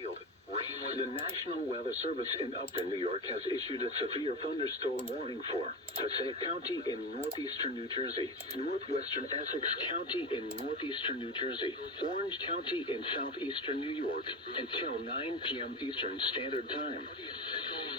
field. The National Weather Service in Upton, New York has issued a severe thunderstorm warning for Passaic County in northeastern New Jersey, northwestern Essex County in northeastern New Jersey, Orange County in southeastern New York until 9 p.m. Eastern Standard Time.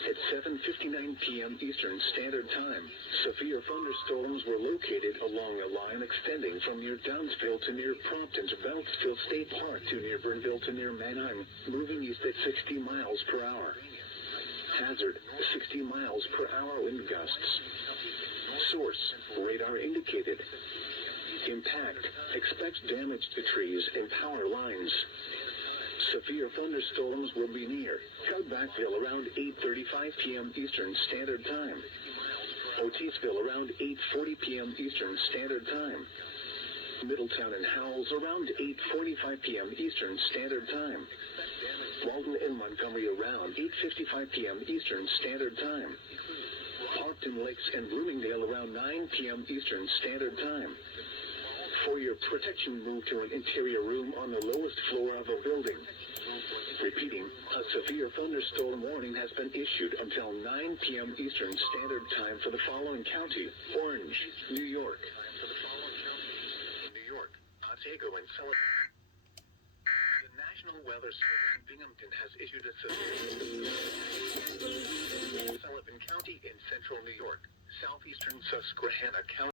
At 7:59 p.m. Eastern Standard Time, severe thunderstorms were located along a line extending from near Downsville to near Prompton to Beltsville State Park to near Burnville to near Manheim, moving east at 60 miles per hour. Hazard, 60 miles per hour wind gusts. Source, radar indicated. Impact, expect damage to trees and power lines. Severe thunderstorms will be near Cudbackville around 8:35 p.m. Eastern Standard Time. Otisville around 8:40 p.m. Eastern Standard Time. Middletown and Howells around 8:45 p.m. Eastern Standard Time. Walden and Montgomery around 8:55 p.m. Eastern Standard Time. Parkton Lakes and Bloomingdale around 9 p.m. Eastern Standard Time. For your protection, move to an interior room on the lowest floor of a building. Repeating, a severe thunderstorm warning has been issued until 9 p.m. Eastern Standard Time for the following county: Orange, New York. New York, Otsego, and Sullivan. The National Weather Service in Binghamton has issued a severe Sullivan County in central New York, southeastern Susquehanna County.